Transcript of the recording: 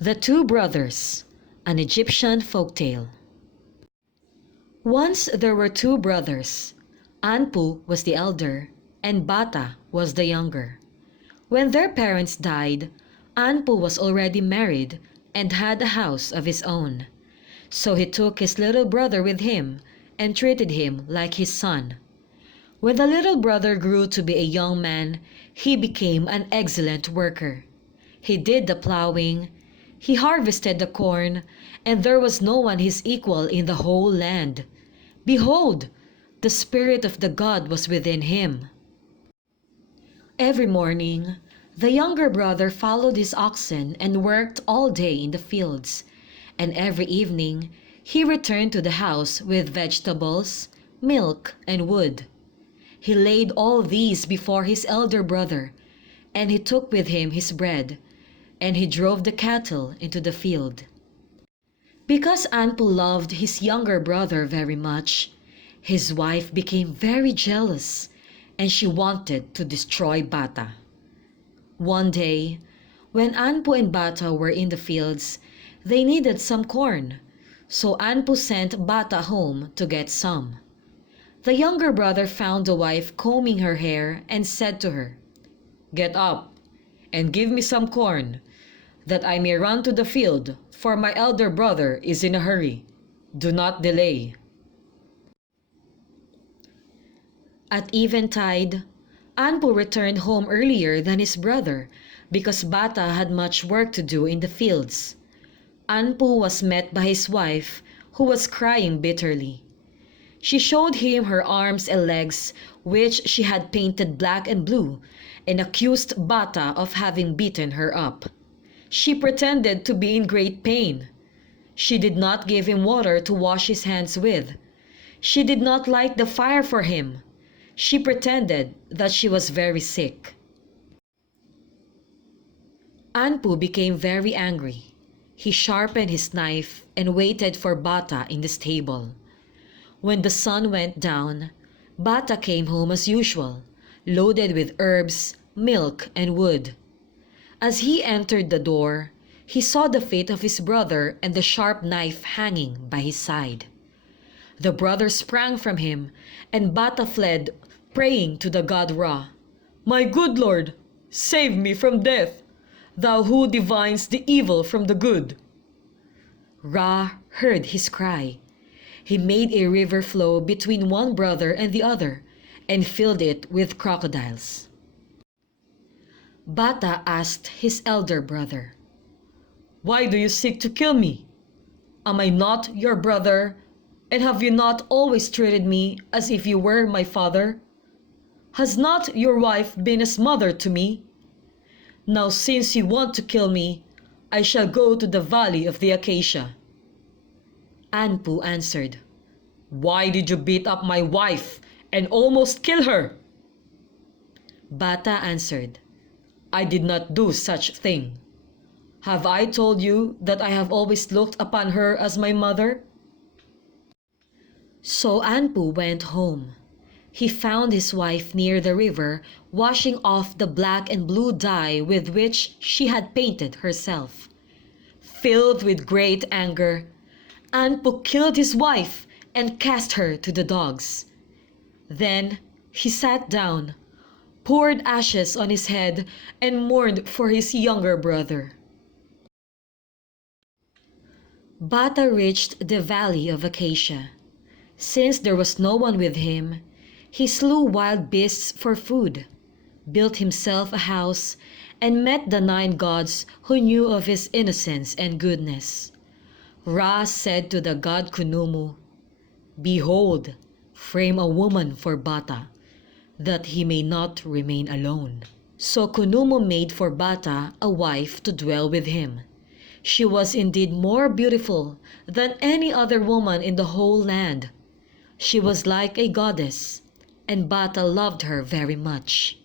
The Two Brothers, an Egyptian folktale. Once there were two brothers. Anpu was the elder, and Bata was the younger. When their parents died, Anpu was already married and had a house of his own. So he took his little brother with him and treated him like his son. When the little brother grew to be a young man, he became an excellent worker. He did the plowing, he harvested the corn, and there was no one his equal in the whole land. Behold, the spirit of the God was within him. Every morning, the younger brother followed his oxen and worked all day in the fields, and every evening he returned to the house with vegetables, milk, and wood. He laid all these before his elder brother, and he took with him his bread, and he drove the cattle into the field. Because Anpu loved his younger brother very much, his wife became very jealous, and she wanted to destroy Bata. One day, when Anpu and Bata were in the fields, they needed some corn, so Anpu sent Bata home to get some. The younger brother found the wife combing her hair and said to her, "Get up and give me some corn, that I may run to the field, for my elder brother is in a hurry. Do not delay." At eventide, Anpu returned home earlier than his brother because Bata had much work to do in the fields. Anpu was met by his wife, who was crying bitterly. She showed him her arms and legs, which she had painted black and blue, and accused Bata of having beaten her up. She pretended to be in great pain. She did not give him water to wash his hands with. She did not light the fire for him. She pretended that she was very sick. Anpu became very angry. He sharpened his knife and waited for Bata in the stable. When the sun went down, Bata came home as usual, loaded with herbs, milk, and wood. As he entered the door, he saw the fate of his brother and the sharp knife hanging by his side. The brother sprang from him, and Bata fled, praying to the god Ra, "My good lord, save me from death, thou who divines the evil from the good." Ra heard his cry. He made a river flow between one brother and the other, and filled it with crocodiles. Bata asked his elder brother, "Why do you seek to kill me? Am I not your brother, and have you not always treated me as if you were my father? Has not your wife been as mother to me? Now since you want to kill me, I shall go to the valley of the acacia." Anpu answered, "Why did you beat up my wife and almost kill her?" Bata answered, "I did not do such thing. Have I told you that I have always looked upon her as my mother?" So Anpu went home. He found his wife near the river, washing off the black and blue dye with which she had painted herself. Filled with great anger, Anpu killed his wife and cast her to the dogs. Then he sat down, poured ashes on his head, and mourned for his younger brother. Bata reached the valley of Acacia. Since there was no one with him, he slew wild beasts for food, built himself a house, and met the 9 gods who knew of his innocence and goodness. Ra said to the god Khnummu, "Behold, frame a woman for Bata, that he may not remain alone." So Khnummu made for Bata a wife to dwell with him. She was indeed more beautiful than any other woman in the whole land. She was like a goddess, and Bata loved her very much.